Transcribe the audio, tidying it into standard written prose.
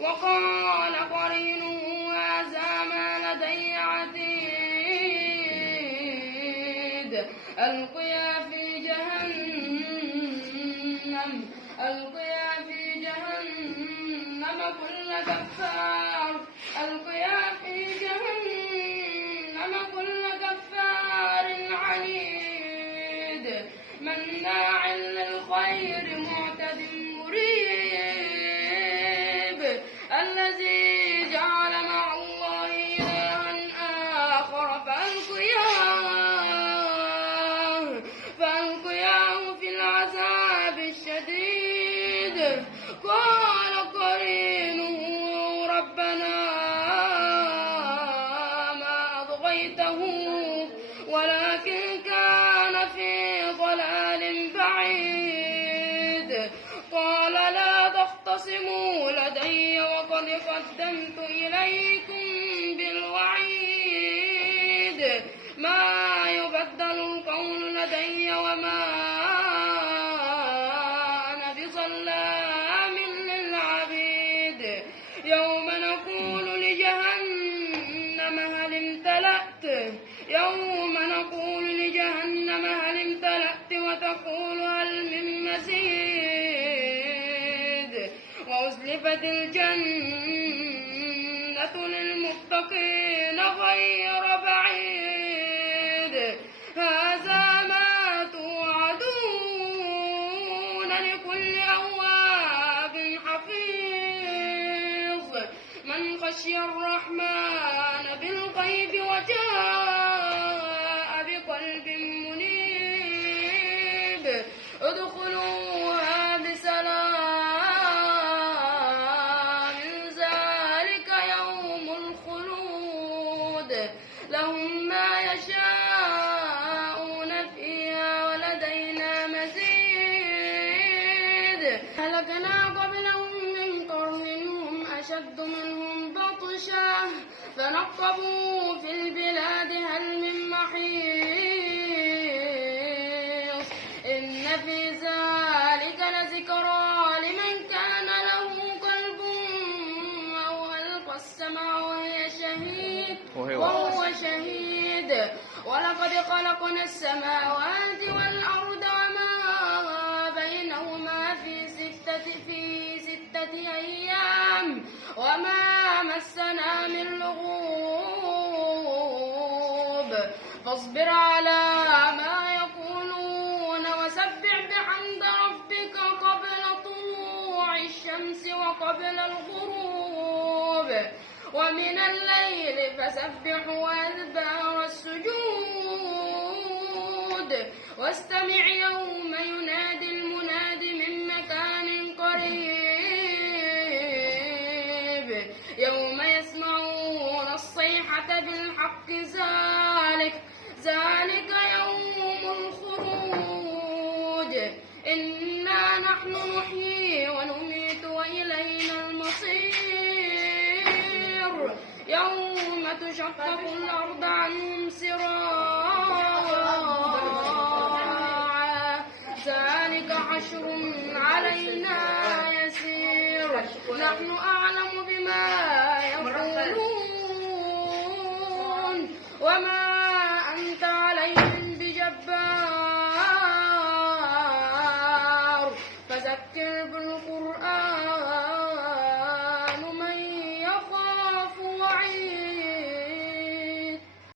وقال قرينه هذا ما لدي عتيد ألقيا في جهنم كل كفار عنيد مناع للخير معتد مريب الذي جعل مع الله إلها آخر فألقياه في العذاب الشديد قال قرينه ربنا ما أطغيته ولكن كان في ضلال بعيد قال لا تختصموا لدي وقد قدمت إليكم بالوعيد ما يبدل القول لدي وما أنا بظلام للعبيد يوم نقول لجهنم هل امتلأت وتقول هل من مزيد وأزلفت الجنة للمتقين غير بعيد هذا ما توعدون لكل أواب حفيظ من خشي الرحمن بالغيب وجاء بقلب منيب ادخلوها بسلام ذلك يوم الخلود لهم ما يشاءون فيها ولدينا مزيد هلكنا قبلهم من قرن هم أشد منهم بطشا فنقبوا في البلاد هل من محيص إن في ذلك لذكرى لمن كان له قلب أو ألقى السمع وهو شهيد ولقد خلقنا السماوات والأرض وما بينهما في ستة أيام وما مسنا من لغوب فاصبر على ما يقولون وسبح بحمد ربك قبل طلوع الشمس وقبل الغروب ومن الليل فسبح وأدبار السجود واستمع يوم ينادي المناد من مكان قريب يوم يسمعون الصيحة بالحق ذلك يوم الخروج إنا نحن نحيي ونميت وإلينا المصير يوم تشقق الأرض عنهم سراعا ذلك حشر علينا يسير نحن أعلم بما يقولون وما